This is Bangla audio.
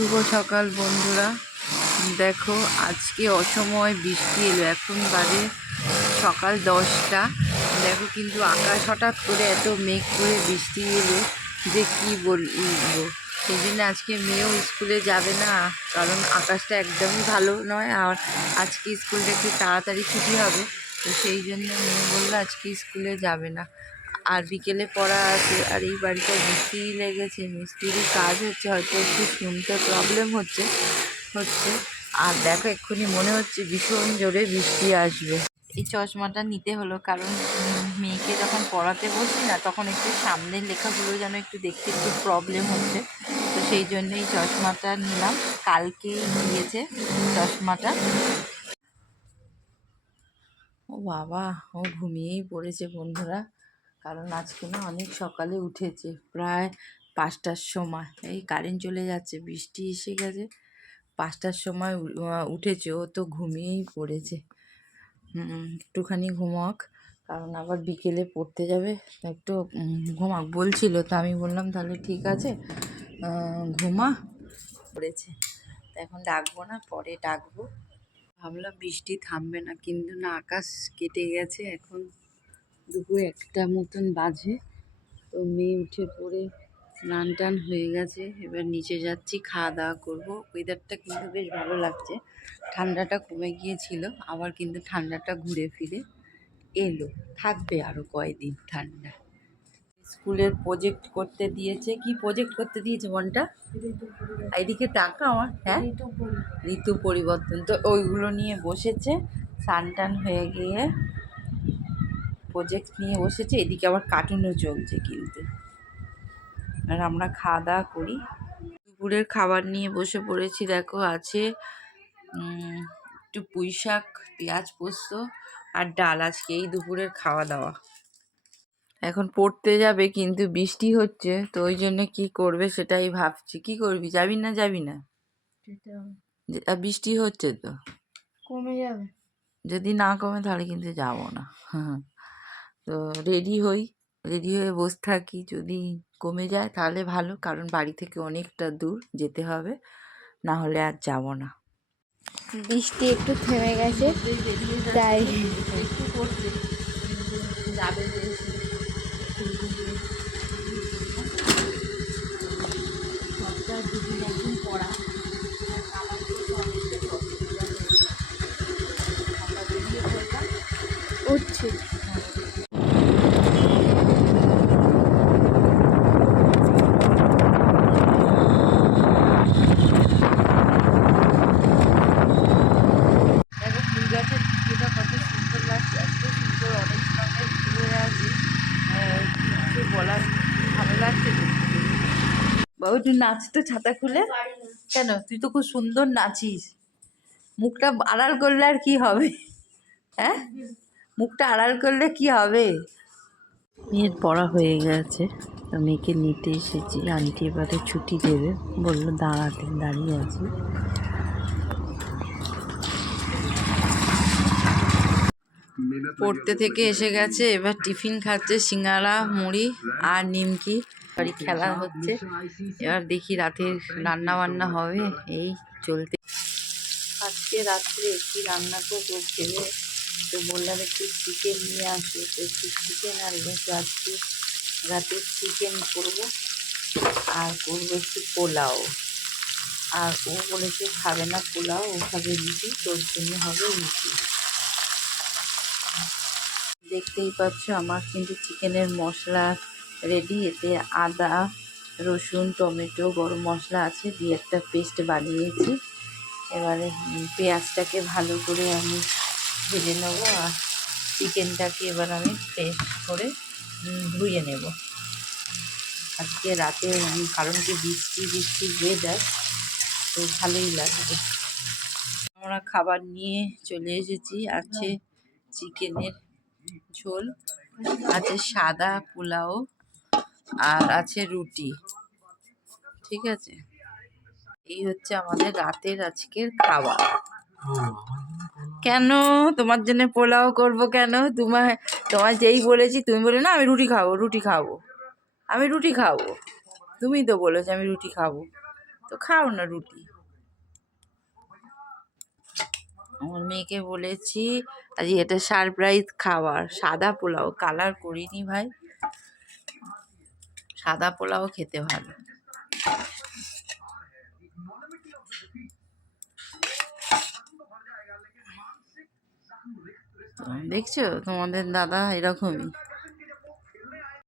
শুভ সকাল বন্ধুরা। দেখো আজকে অসময় বৃষ্টি এলো, এখন বাজে সকাল 10টা। দেখো কিন্তু আকাশ হঠাৎ করে এত মেঘ করে বৃষ্টি এলো যে কি বলবো। সেই জন্য আজকে মেয়েও স্কুলে যাবে না, কারণ আকাশটা একদমই ভালো নয়। আর আজকে স্কুলটা একটু তাড়াতাড়ি ছুটি হবে, তো সেই জন্য মেয়ে বললো আজকে স্কুলে যাবে না। আর বিকেলে পড়া আছে, আর এই বাড়িতে মিস্ত্রি লেগেছে, মিস্ত্রির কাজ হচ্ছে, হয়তো একটু শুনতে প্রবলেম হচ্ছে। আর দেখো এক্ষুনি মনে হচ্ছে ভীষণ জোরে বৃষ্টি আসবে। এই চশমাটা নিতে হলো, কারণ মেয়েকে যখন পড়াতে বসি না, তখন একটু সামনের লেখাগুলো যেন একটু দেখতে একটু প্রবলেম হচ্ছে, তো সেই জন্য এই চশমাটা নিলাম। কালকেই দিয়েছে চশমাটা। ও বাবা, ও ঘুমিয়েই পড়েছে বন্ধুরা, কারণ আজকে না অনেক সকালে উঠেছে, প্রায় 5টার সময়। এই কারেন্ট চলে যাচ্ছে, বৃষ্টি এসে গেছে, 5টার সময় উঠেছে। ও তো ঘুমিয়েই পড়েছে। একটুখানি ঘুমাক, কারণ আবার বিকেলে পড়তে যাবে, তা একটু ঘুমাক বলছিল। তো আমি বললাম তাহলে ঠিক আছে, ঘুমা। পড়েছে, তা এখন ডাকবো না, পরে ডাকবো। ভাবলাম বৃষ্টি থামবে না, কিন্তু না, আকাশ কেটে গেছে। এখন দুপুর 1টা মতন বাজে। তো মেয়ে উঠে পড়ে স্নান টান হয়ে গেছে, এবার নিচে যাচ্ছি, খাওয়া দাওয়া করবো। ওয়েদারটা কিন্তু বেশ ভালো লাগছে, ঠান্ডাটা কমে গিয়েছিল, আবার কিন্তু ঠান্ডাটা ঘুরে ফিরে এলো। থাকবে আরও কয়েকদিন ঠান্ডা। স্কুলের প্রজেক্ট করতে দিয়েছে। কি প্রজেক্ট করতে দিয়েছে মনটা? এদিকে টাকা আমার, হ্যাঁ, ঋতু পরিবর্তন। তো ওইগুলো নিয়ে বসেছে, স্নান টান হয়ে গিয়ে প্রজেক্ট নিয়ে বসেছে। এদিকে আবার কার্টুনও চলছে কিন্তু। আর আমরা খাওয়া দাওয়া করি। দুপুরের খাবার নিয়ে বসে পড়েছি। দেখো আছে একটু পুঁই শাক, পেঁয়াজ পোস্ত আর ডাল। আজকে এই দুপুরের খাওয়া দাওয়া। এখন পড়তে যাবে, কিন্তু বৃষ্টি হচ্ছে, তো ওই জন্য কি করবে সেটাই ভাবছি। কি করবি, যাবি না? যাবি না? বৃষ্টি হচ্ছে তো, কমে যাবে। যদি না কমে তাহলে কিন্তু যাবো না। তো রেডি হয়ে বসে থাকি। যদি কমে যায় তাহলে ভালো, কারণ বাড়ি থেকে অনেকটা দূর যেতে হবে, না হলে আর যাব না। বৃষ্টি একটু থেমে গেছে, তাই একটু করছে যাবে। সপ্তাহে 2 দিন একদিন পড়া, আমার তো অনেকটা অসুবিধা হয়েছে। আমরা বেরিয়ে পড়লাম। উঠছে। দেখো ফুল গাছের ভিডিওটা কত সুন্দর লাগছে, এত সুন্দর অনেক রঙের ফুল হয়ে আছে, কিছু বলার, ভালো লাগছে তো। বাবু তুই নাচ তো ছাতা খুলে। কেন, তুই তো খুব সুন্দর নাচিস। মুখটা আড়াল করলে আর কি হবে? হ্যাঁ, মুখটা আড়াল করলে কি হবে? মেয়ের পড়া হয়ে গেছে, তো মেয়েকে নিতে এসেছি। আন্টি এবারে ছুটি দেবে বললো, দাঁড়িয়ে আছি। পড়তে থেকে এসে গেছে, এবার টিফিন খাচ্ছে, সিঙ্গারা মুড়ি আর নিমকি। বাড়ি খেলা হচ্ছে, এবার দেখি রাতের রান্না বান্না হবে। এই চলতে। আজকে রাত্রে কি রান্না করবো ভেবে, তো বললাম একটু চিকেন নিয়ে আসো, তো একটু চিকেন আনলো। তো আজকে রাতে চিকেন করবো, আর করবো একটু পোলাও। আর ও বলেছে খাবে না পোলাও, ও খাবে রুটি, তোর জন্য হবে রুটি। দেখতেই পাচ্ছ আমার কিন্তু চিকেনের মশলা রেডি। এতে আদা, রসুন, টমেটো, গরম মশলা আছে, দিয়ে একটা পেস্ট বানিয়েছি। এবারে পেঁয়াজটাকে ভালো করে আমি ভেজে নেবো, আর চিকেনটাকে এবার আমি ফ্রেশ করে ধুয়ে নেব আজকে রাতে। কারণ কি বৃষ্টি ওয়েদার, তো ভালোই লাগবে। আমরা খাবার নিয়ে চলে এসেছি। আছে চিকেনের ঝোল, আছে সাদা পোলাও, আর আছে রুটি। ঠিক আছে, এই হচ্ছে আমাদের রাতের আজকের খাবার। কেন তোমার জন্য পোলাও করব কেন? তোমার যেই বলেছি তুমি বলে না আমি রুটি খাবো, আমি রুটি খাবো। তুমি তো বলেছো আমি রুটি খাবো, তো খাও না রুটি। আমার মেয়েকে বলেছি আজ এটা সারপ্রাইজ খাবার, সাদা পোলাও, কালার করিনি ভাই, সাদা পোলাও খেতে ভালো। দেখছো তোমাদের দাদা এরকমই।